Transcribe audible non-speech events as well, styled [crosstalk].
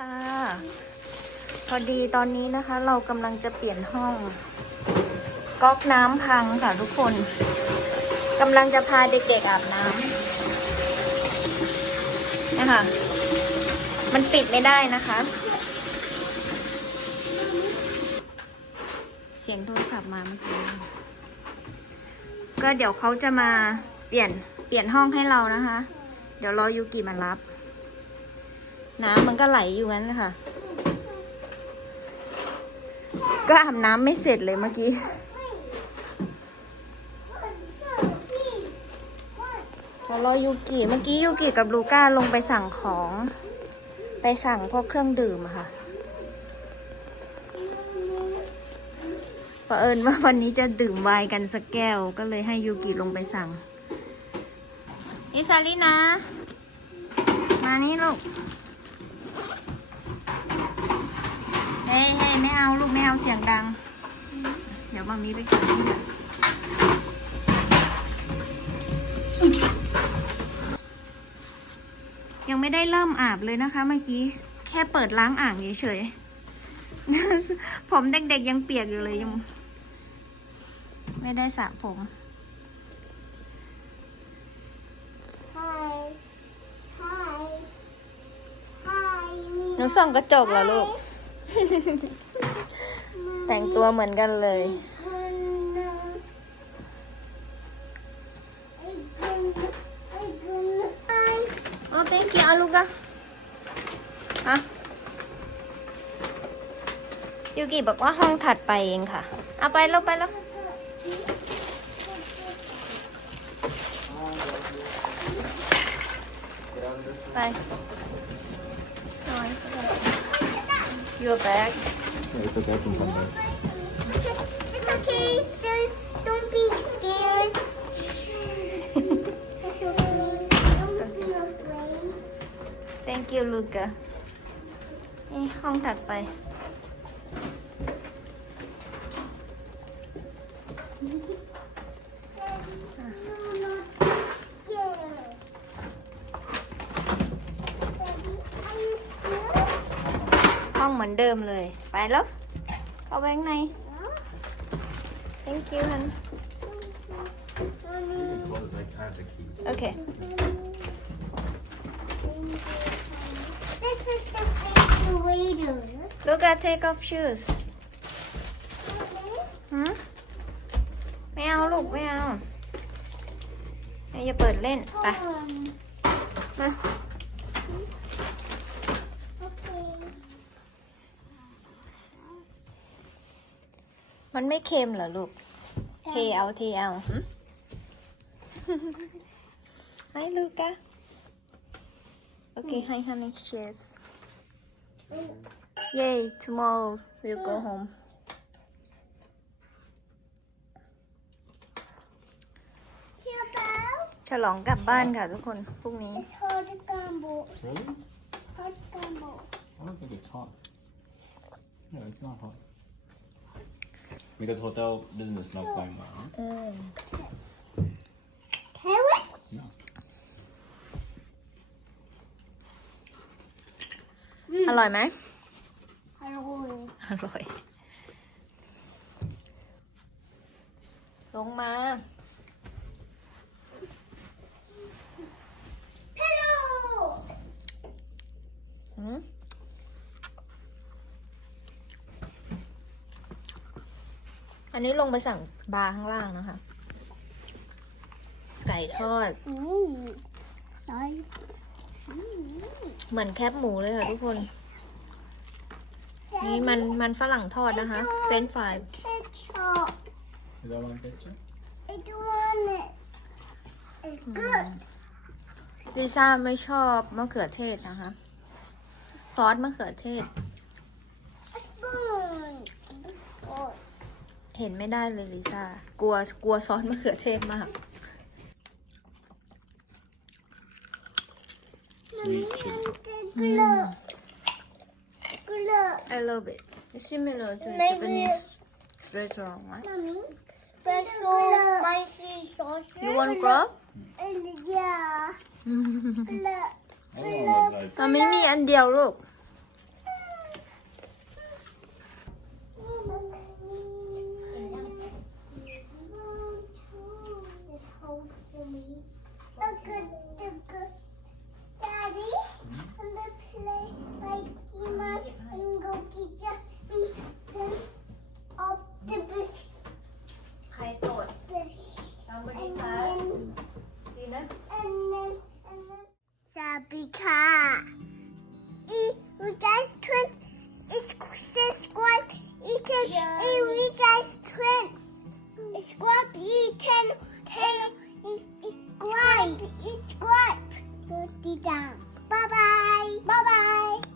ค่ะ พอดีตอนนี้นะคะ เรากำลังจะเปลี่ยนห้อง ก๊อกน้ำพังค่ะทุกคนกำลังจะพาเด็กๆอาบน้ำนี่ค่ะมันปิดไม่ได้นะคะ เสียงโทรศัพท์มาเมื่อกี้ก็เดี๋ยวเขาจะมาเปลี่ยนเปลี่ยนห้องให้เรานะคะ เดี๋ยวรอยูกิมารับ น้ำมันก็ไหลอยู่งั้นนะคะก็อาบน้ำไม่เสร็จเลยเมื่อกี้ขอรอยูกิ เมื่อกี้ยูกิกับลูก้าลงไปสั่งของ ไปสั่งพวกเครื่องดื่มอะค่ะเผอิญว่าวันนี้จะดื่มไวน์กันสักแก้ว ก็เลยให้ยูกิลงไปสั่งนิซาลินะ มานี่ลูก เฮ้ยเฮ้ยไม่เอาลูกไม่เอาเสียงดัง เดี๋ยวมามีไปกินที่ละยังไม่ได้เริ่มอาบเลยนะคะเมื่อกี้ แค่เปิดล้างอ่างเฉยๆ ผมเด็กๆยังเปียกอยู่เลยยัง ไม่ได้สระผม Hi. Hi. Hi. หนูส่องกระจกเหรอลูก แต่งตัวเหมือนกันเลย โอ้ thank you อาลูกอะฮะยูกิบอกว่าห้องถัดไปเองค่ะ เอาไปแล้วไปแล้วไป Your bag Yeah, it's okay, I can come back. It's okay. Don't, don't be scared. [laughs] It's okay. Don't be afraid. thank you ลูกอะนี่ห้องถัดไป You're [laughs] เหมือนเดิมเลย ไปแล้ว เข้าไปข้างใน Huh? thank you ฮัน Mommy. Close, like, I have the key. โอเค This is the refrigerator. ลูกอะ take off shoes Okay. หืมไม่เอาลูกไม่เอาแม่จะเปิดเล่น ไป Um, มา okay. มันไม่เค็มเหรอลูก เทเอาเทเอาหึให้ลูกอะโอเคให้ honey cheers yay tomorrow we'll go home เชื่อเปล่าฉลองกลับบ้านค่ะทุกคนพรุ่งนี้ It's hard to gamble. Really? Hard to gamble. I don't think it's hot. Yeah, it's not hot. Because hotel business not going well. Huh? อืม Carrots? No. อร่อยไหม Hello. อร่อย ลงมา Hello. หืม นนี้ลงไปสั่งบาร์ข้างล่างนะคะ ไก่ทอด Mm. Sorry. Mm. เหมือนแคบหมูเลยค่ะทุกคน นี่มันมันฝรั่งทอดนะคะ เฟรนฟราย Ketchup. You don't want ketchup? I don't want it. It's good. ลิซ่าไม่ชอบมะเขือเทศนะคะ ซอสมะเขือเทศ เห็นไม่ได้เลยลิซ่ากลัวกลัวซอสมะเขือเทศมาก Sweet chili. Glue. Glue. I love it It's similar to Maybe- Japanese restaurant right Mommy. Special spicy sauce. You want crab And yeah. Glue. I don't know, like, มันไม่มีอันเดียวลูก Squab eaten tail is squab. It's squab. Down. Bye bye. Bye bye.